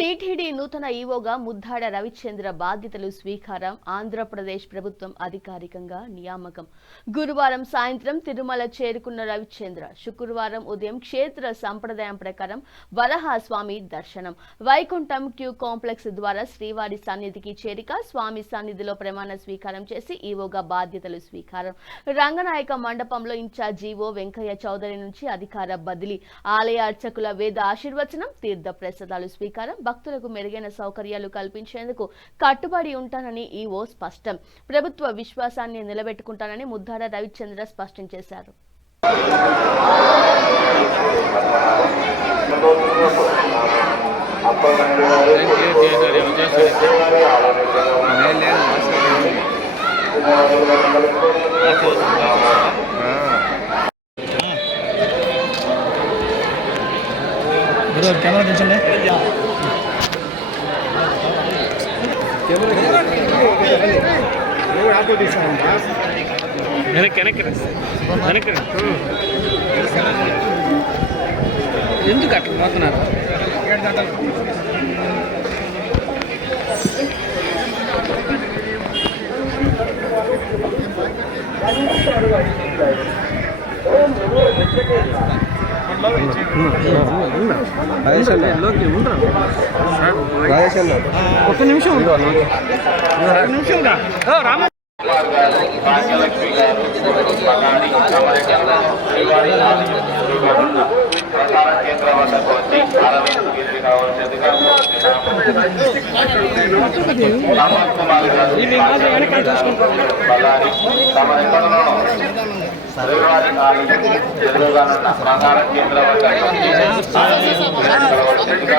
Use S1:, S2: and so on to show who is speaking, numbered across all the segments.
S1: TTD నూతన ఈవోగా ముద్దాడ రవిచంద్ర బాధ్యతలు స్వీకారం. ఆంధ్రప్రదేశ్ ప్రభుత్వం అధికారికంగా నియామకం. గురువారం సాయంత్రం తిరుమల చేరుకున్న రవిచంద్ర శుక్రవారం ఉదయం క్షేత్ర సంప్రదాయం ప్రకారం వరహాస్వామి దర్శనం. వైకుంఠం క్యూ కాంప్లెక్స్ ద్వారా శ్రీవారి సన్నిధికి చేరిక స్వామి సన్నిధిలో ప్రమాణ స్వీకారం చేసి ఈవోగా బాధ్యతలు స్వీకారం. రంగనాయక మండపంలో ఇన్ఛార్జ్ ఈవో వెంకయ్య చౌదరి నుంచి అధికార బదిలీ. ఆలయ అర్చకుల వేద ఆశీర్వచనం తీర్థ ప్రసాదాలు స్వీకారం భక్తులకు మెరుగైన సౌకర్యాలు కల్పించేందుకు కట్టుబడి ఉంటానని ఈవో స్పష్టం. ప్రభుత్వ విశ్వాసాన్ని నిలబెట్టుకుంటానని ముద్దాడ రవిచంద్ర స్పష్టం చేశారు.
S2: కెమెరా తెచ్చండి.
S3: వెనక్కి వెనక్కి వెనక్కి ఎందుకు అట్లా పోతున్నారు? ఒక్క నిమిషం ఒక్క నిమిషం రామ
S4: భాగ్యలక్ష్మి గారు ప్రసార కేంద్రం వద్దకు వచ్చి కావాల్సిందిగా రామన్ కుమార్ గారు బళ్ళారి తమ ఎక్కడనో శ్రీవారి ఎదురుగానున్న కేంద్రం ఇంకా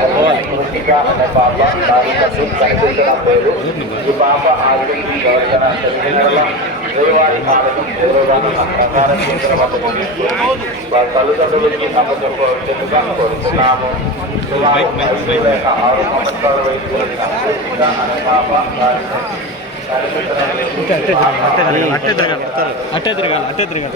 S4: కృతిక అనే పాప దాని తల్లి కనిపించడం లేదు ఈ పాప ప్రకారం వారి తల్లిదండ్రులకి కోరుతున్నాము. ఆరు సంవత్సరాల వయసు అనే లేదు
S3: అట్టే తిరగాలి అట్టే తిరగాలి అట్టే తిరగాలి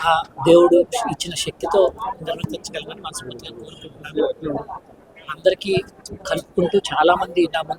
S5: ఆ దేవుడు ఇచ్చిన శక్తితో నిర్వర్తించగలమని మనస్ఫూర్తిగా కోరుకుంటున్నాను. అందరికీ కలుపుకుంటూ చాలా మంది నా ముందు